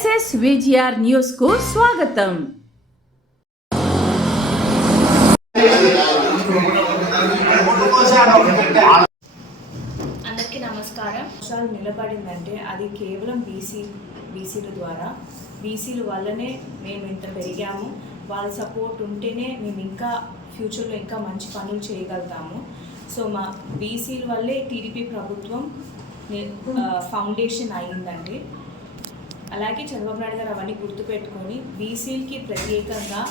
SS VGR news కు స్వాగతం అందరికీ నమస్కారం సార్ నిలబడిందంటే అది కేవలం బీసీ బీసీల ద్వారా బీసీల వల్లనే మేము ఇంత పెరిగాము వాళ్ళ సపోర్ట్ ఉంటేనే మేము ఇంకా ఫ్యూచర్లో ఇంకా మంచి పనులు చేయగలుగుతాము సో మా బీసీల వల్లే టీడీపీ ప్రభుత్వం ఫౌండేషన్ అయ్యిందండి అలాగే చంద్రబాబు నాయుడు గారు అవన్నీ గుర్తుపెట్టుకొని బీసీలకి ప్రత్యేకంగా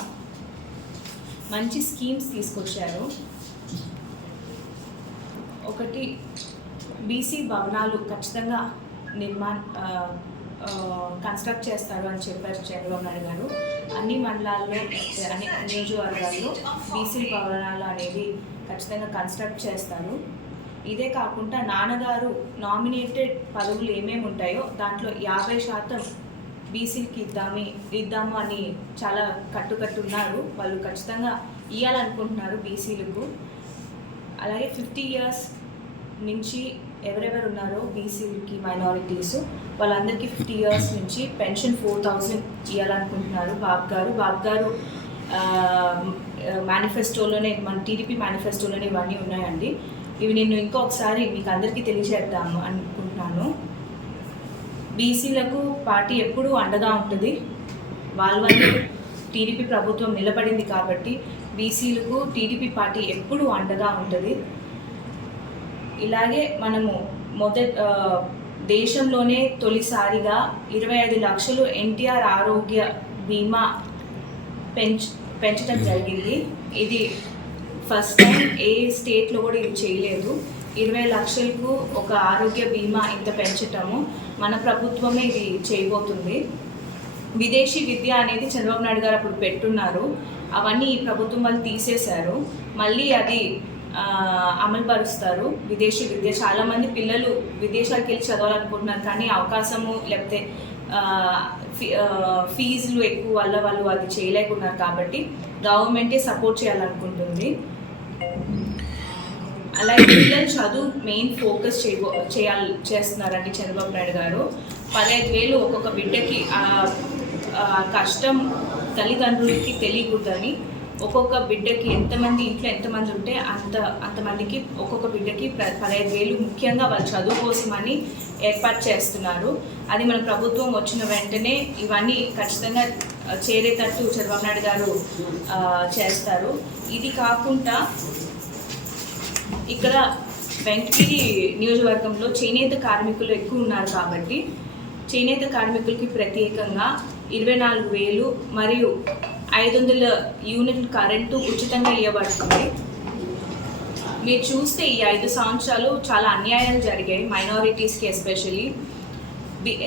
మంచి స్కీమ్స్ తీసుకొచ్చారు ఒకటి బీసీ భవనాలు ఖచ్చితంగా నిర్మాణ కన్స్ట్రక్ట్ చేస్తారు అని చెప్పారు చంద్రబాబు నాయుడు గారు అన్ని మండలాల్లో అన్ని నియోజకవర్గాల్లో బీసీ భవనాలు అనేది ఖచ్చితంగా కన్స్ట్రక్ట్ చేస్తారు ఇదే కాకుండా నాన్నగారు నామినేటెడ్ పదవులు ఏమేమి ఉంటాయో దాంట్లో యాభై శాతం బీసీకి ఇద్దామే ఇద్దాము అని చాలా కట్టుకట్టున్నారు వాళ్ళు ఖచ్చితంగా ఇవ్వాలనుకుంటున్నారు బీసీలకు అలాగే ఫిఫ్టీ ఇయర్స్ నుంచి ఎవరెవరు ఉన్నారో బీసీలకి మైనారిటీస్ వాళ్ళందరికీ ఫిఫ్టీ ఇయర్స్ నుంచి పెన్షన్ ఫోర్ థౌజండ్ ఇవ్వాలనుకుంటున్నారు బాబు గారు బాబు గారు మేనిఫెస్టోలోనే మన టీడీపీ మేనిఫెస్టోలోనే ఇవన్నీ ఉన్నాయండి ఇవి నేను ఇంకొకసారి మీకు అందరికీ తెలియజేద్దాము అనుకుంటున్నాను బీసీలకు పార్టీ ఎప్పుడూ అండగా ఉంటుంది వాళ్ళ వల్ల టీడీపీ ప్రభుత్వం నిలబడింది కాబట్టి బీసీలకు టీడీపీ పార్టీ ఎప్పుడూ అండగా ఉంటుంది ఇలాగే మనము మొదట దేశంలోనే తొలిసారిగా ఇరవై ఐదు లక్షలు ఎన్టీఆర్ ఆరోగ్య బీమా పెంచ్ పెంచడం జరిగింది ఇది ఫస్ట్ టైం ఏ స్టేట్లో కూడా ఇది చేయలేదు ఇరవై లక్షలకు ఒక ఆరోగ్య బీమా ఇంత పెంచటము మన ప్రభుత్వమే ఇది చేయబోతుంది విదేశీ విద్య అనేది చంద్రబాబు నాయుడు గారు అప్పుడు పెట్టున్నారు అవన్నీ ఈ ప్రభుత్వం వాళ్ళు తీసేశారు మళ్ళీ అది అమలు పరుస్తారు విదేశీ విద్య చాలామంది పిల్లలు విదేశాలకు వెళ్ళి చదవాలనుకుంటున్నారు కానీ అవకాశము లేకపోతే ఫీజులు ఎక్కువ వల్ల వాళ్ళు అది చేయలేకున్నారు కాబట్టి గవర్నమెంటే సపోర్ట్ చేయాలనుకుంటుంది అలాగే పిల్లల చదువు మెయిన్ ఫోకస్ చేయాలి చేస్తున్నారండి చంద్రబాబు నాయుడు గారు పదహైదు వేలు ఒక్కొక్క బిడ్డకి కష్టం తల్లిదండ్రులకి తెలియకూడదని ఒక్కొక్క బిడ్డకి ఎంతమంది ఇంట్లో ఎంతమంది ఉంటే అంత అంతమందికి ఒక్కొక్క బిడ్డకి పదహైదు వేలు ముఖ్యంగా వాళ్ళ చదువు కోసమని ఏర్పాటు చేస్తున్నారు అది మన ప్రభుత్వం వచ్చిన వెంటనే ఇవన్నీ ఖచ్చితంగా చేరేటట్టు చంద్రబాబు నాయుడు గారు చేస్తారు ఇది కాకుండా ఇక్కడ వెంకటి నియోజకవర్గంలో చేనేత కార్మికులు ఎక్కువ ఉన్నారు కాబట్టి చేనేత కార్మికులకి ప్రత్యేకంగా ఇరవై నాలుగు వేలు మరియు ఐదు వందల యూనిట్ కరెంటు ఉచితంగా ఇవ్వబడుతుంది మీరు చూస్తే ఈ ఐదు సంవత్సరాలు చాలా అన్యాయాలు జరిగాయి మైనారిటీస్కి ఎస్పెషలీ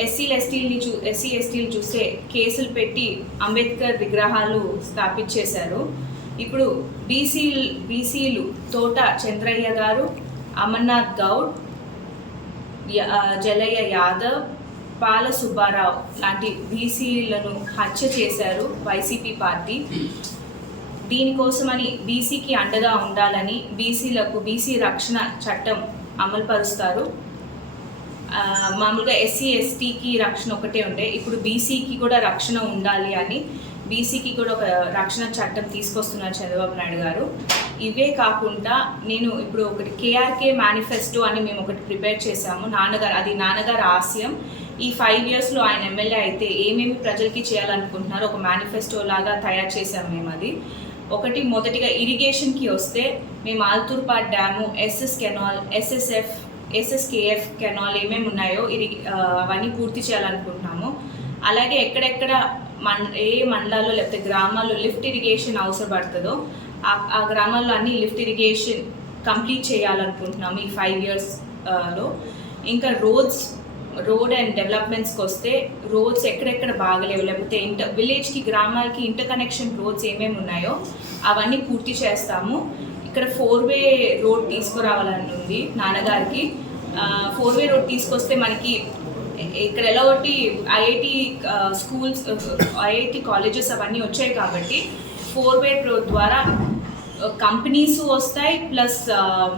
ఎస్సీలు ఎస్టీలని చూ ఎస్సీ ఎస్టీలు చూస్తే కేసులు పెట్టి అంబేద్కర్ విగ్రహాలు స్థాపించేశారు ఇప్పుడు బీసీ బీసీలు తోట చంద్రయ్య గారు అమర్నాథ్ గౌడ్ జలయ్య యాదవ్ పాల సుబ్బారావు లాంటి బీసీలను హత్య చేశారు వైసీపీ పార్టీ దీనికోసమని బీసీకి అండగా ఉండాలని బీసీలకు బీసీ రక్షణ చట్టం అమలు పరుస్తారు మామూలుగా ఎస్సీ ఎస్టీకి రక్షణ ఒకటే ఉండే ఇప్పుడు బీసీకి కూడా రక్షణ ఉండాలి అని బీసీకి కూడా ఒక రక్షణ చట్టం తీసుకొస్తున్నారు చంద్రబాబు నాయుడు గారు ఇవే కాకుండా నేను ఇప్పుడు ఒకటి కేఆర్కే మేనిఫెస్టో అని మేము ఒకటి ప్రిపేర్ చేశాము నాన్నగారు అది నాన్నగారు ఆశయం ఈ ఫైవ్ ఇయర్స్లో ఆయన ఎమ్మెల్యే అయితే ఏమేమి ప్రజలకి చేయాలనుకుంటున్నారో ఒక మేనిఫెస్టో లాగా తయారు చేశాము మేము అది ఒకటి మొదటిగా ఇరిగేషన్కి వస్తే మేము Alturpad dam SS canal SSF SSKF canal ఏమేమి ఉన్నాయో ఇరిగి అవన్నీ పూర్తి చేయాలనుకుంటున్నాము అలాగే ఎక్కడెక్కడ మన్ ఏ మండలాల్లో లేకపోతే గ్రామాల్లో లిఫ్ట్ ఇరిగేషన్ అవసరపడుతుందో ఆ గ్రామాల్లో అన్ని లిఫ్ట్ ఇరిగేషన్ కంప్లీట్ చేయాలనుకుంటున్నాము ఈ ఫైవ్ ఇయర్స్లో ఇంకా రోడ్స్ రోడ్ అండ్ డెవలప్మెంట్స్కి వస్తే రోడ్స్ ఎక్కడెక్కడ బాగలేవు లేకపోతే ఇంటర్ విలేజ్కి గ్రామాలకి ఇంటర్ కనెక్షన్ రోడ్స్ ఏమేమి ఉన్నాయో అవన్నీ పూర్తి చేస్తాము ఇక్కడ ఫోర్ వే రోడ్ తీసుకురావాలని ఉంది నాన్నగారికి ఫోర్ వే రోడ్ తీసుకొస్తే మనకి ఇక్కడ ఎలా ఒకటి ఐఐటి స్కూల్స్ ఐఐటి కాలేజెస్ అవన్నీ వచ్చాయి కాబట్టి ఫోర్ వే రోడ్ ద్వారా కంపెనీస్ వస్తాయి ప్లస్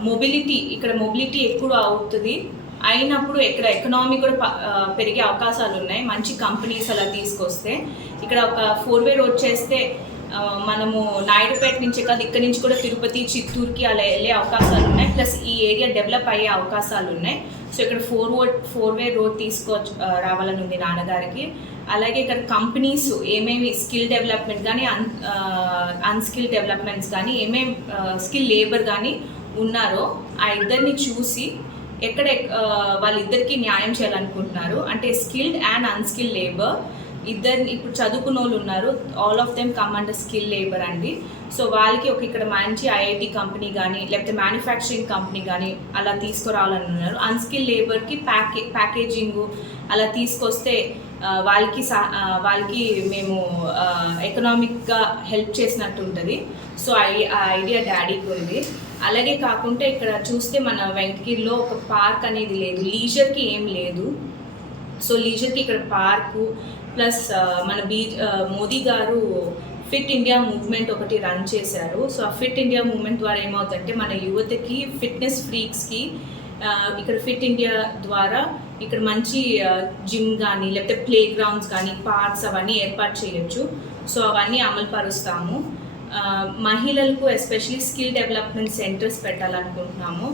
మొబిలిటీ ఇక్కడ మొబిలిటీ ఎక్కువ అవుతుంది అయినప్పుడు ఇక్కడ ఎకనామీ కూడా పెరిగే అవకాశాలు ఉన్నాయి మంచి కంపెనీస్ అలా తీసుకొస్తే ఇక్కడ ఒక ఫోర్ వే రోడ్ చేస్తే మనము నాయుడుపేట నుంచి కాదు ఇక్కడ నుంచి కూడా తిరుపతి చిత్తూరుకి అలా వెళ్ళే అవకాశాలు ఉన్నాయి ప్లస్ ఈ ఏరియా డెవలప్ అయ్యే అవకాశాలు ఉన్నాయి సో ఇక్కడ ఫోర్ ఫోర్ వే రోడ్ తీసుకో రావాలని ఉంది నాన్నగారికి అలాగే ఇక్కడ కంపెనీస్ ఏమేమి స్కిల్ డెవలప్మెంట్ కానీ అన్ అన్స్కిల్ డెవలప్మెంట్స్ కానీ ఏమేమి స్కిల్ లేబర్ కానీ ఉన్నారో ఆ ఇద్దరిని చూసి ఎక్కడ వాళ్ళిద్దరికీ న్యాయం చేయాలనుకుంటున్నారు అంటే స్కిల్డ్ అండ్ అన్స్కిల్డ్ లేబర్ ఇద్దరిని ఇప్పుడు చదువుకున్న వాళ్ళు ఉన్నారు all of them come under skill labour అండి సో వాళ్ళకి ఒక ఇక్కడ మంచి ఐఐటి కంపెనీ కానీ లేకపోతే మ్యానుఫ్యాక్చరింగ్ కంపెనీ కానీ అలా తీసుకురావాలని ఉన్నారు అన్స్కిల్ లేబర్కి ప్యాకే ప్యాకేజింగ్ అలా తీసుకొస్తే వాళ్ళకి వాళ్ళకి మేము ఎకనామిక్గా హెల్ప్ చేసినట్టు ఉంటుంది సో ఐ ఆ ఐడియా డాడీకి ఉంది అలాగే కాకుండా ఇక్కడ చూస్తే మన వెంకగిరిలో ఒక పార్క్ అనేది లేదు లీజర్కి ఏం లేదు సో లీజర్కి ఇక్కడ పార్కు ప్లస్ మన be Modi garu fit India movement ఒకటి రన్ చేశారు సో ఆ ఫిట్ ఇండియా మూవ్మెంట్ ద్వారా ఏమవుతుందంటే మన యువతకి ఫిట్నెస్ ఫ్రీక్స్కి ఇక్కడ ఫిట్ ఇండియా ద్వారా ఇక్కడ మంచి జిమ్ కానీ లేకపోతే ప్లే గ్రౌండ్స్ కానీ పార్క్స్ అవన్నీ ఏర్పాటు చేయొచ్చు సో అవన్నీ అమలు పరుస్తాము మహిళలకు ఎస్పెషలీ స్కిల్ డెవలప్మెంట్ సెంటర్స్ పెట్టాలనుకుంటున్నాము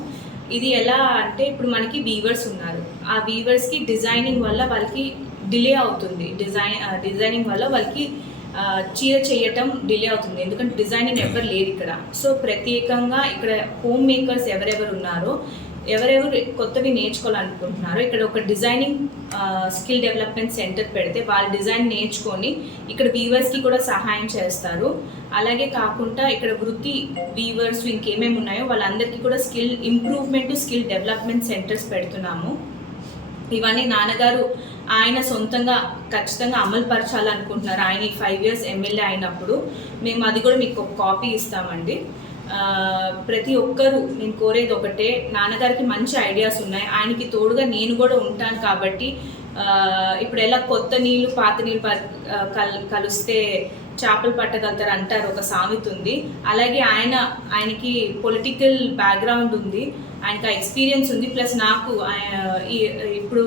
ఇది ఎలా అంటే ఇప్పుడు మనకి వీవర్స్ ఉన్నారు ఆ వీవర్స్కి డిజైనింగ్ వల్ల వాళ్ళకి డిలే అవుతుంది డిజైన్ డిజైనింగ్ వల్ల వాళ్ళకి చీర చేయటం డిలే అవుతుంది ఎందుకంటే డిజైనింగ్ ఎవరు లేరు ఇక్కడ సో ప్రత్యేకంగా ఇక్కడ హోమ్ మేకర్స్ ఎవరెవరు ఉన్నారో ఎవరెవరు కొత్తవి నేర్చుకోవాలనుకుంటున్నారో ఇక్కడ ఒక డిజైనింగ్ స్కిల్ డెవలప్మెంట్ సెంటర్ పెడితే వాళ్ళు డిజైన్ నేర్చుకొని ఇక్కడ వీవర్స్కి కూడా సహాయం చేస్తారు అలాగే కాకుండా ఇక్కడ వృత్తి వీవర్స్ ఇంకేమేమి ఉన్నాయో వాళ్ళందరికీ కూడా skill improvement skill development centres పెడుతున్నాము ఇవన్నీ నాన్నగారు ఆయన సొంతంగా ఖచ్చితంగా అమలు పరచాలనుకుంటున్నారు ఆయన ఈ ఫైవ్ ఇయర్స్ ఎమ్మెల్యే అయినప్పుడు మేము అది కూడా మీకు ఒక కాపీ ఇస్తామండి ప్రతి ఒక్కరూ నేను కోరేది ఒకటే నాన్నగారికి మంచి ఐడియాస్ ఉన్నాయి ఆయనకి తోడుగా నేను కూడా ఉంటాను కాబట్టి ఇప్పుడు ఎలా కొత్త నీళ్ళు పాత నీళ్ళు కల్ కలిస్తే చేపలు పట్టగలుగుతారు అంటారు ఒక సామెత ఉంది అలాగే ఆయన ఆయనకి పొలిటికల్ బ్యాక్గ్రౌండ్ ఉంది ఆయనకి ఎక్స్పీరియన్స్ ఉంది ప్లస్ నాకు ఇప్పుడు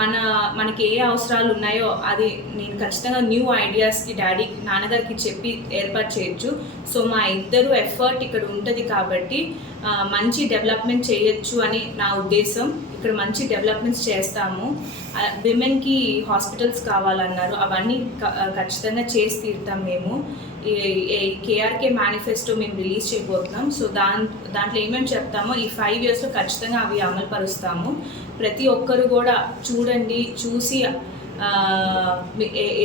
మన మనకి ఏ అవసరాలు ఉన్నాయో అది నేను ఖచ్చితంగా న్యూ ఐడియాస్కి డాడీ నాన్నగారికి చెప్పి ఏర్పాటు చేయొచ్చు సో మా ఇద్దరు ఎఫర్ట్ ఇక్కడ ఉంటుంది కాబట్టి మంచి డెవలప్మెంట్ చేయొచ్చు అని నా ఉద్దేశం ఇక్కడ మంచి డెవలప్మెంట్స్ చేస్తాము విమెన్కి హాస్పిటల్స్ కావాలన్నారు అవన్నీ ఖచ్చితంగా చేసి తీరుతాం మేము కేఆర్కే మేనిఫెస్టో మేము రిలీజ్ చేయబోతున్నాం సో దాని దాంట్లో ఏమేమి చెప్తామో ఈ ఫైవ్ ఇయర్స్లో ఖచ్చితంగా అవి అమలు పరుస్తాము ప్రతి ఒక్కరు కూడా చూడండి చూసి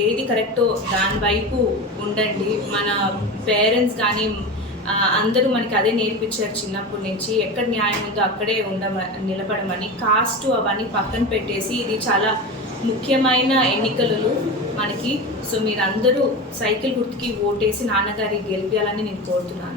ఏది కరెక్టో దాని వైపు ఉండండి మన పేరెంట్స్ కానీ అందరూ మనకి అదే నేర్పించారు చిన్నప్పటి నుంచి ఎక్కడ న్యాయం ఉందో అక్కడే ఉండమ నిలబడమని కాస్ట్ అవన్నీ పక్కన పెట్టేసి ఇది చాలా ముఖ్యమైన ఎన్నికలు మనకి సో మీరందరూ సైకిల్ గుర్తుకి ఓటేసి నాన్నగారి గెలిపించాలని నేను కోరుతున్నాను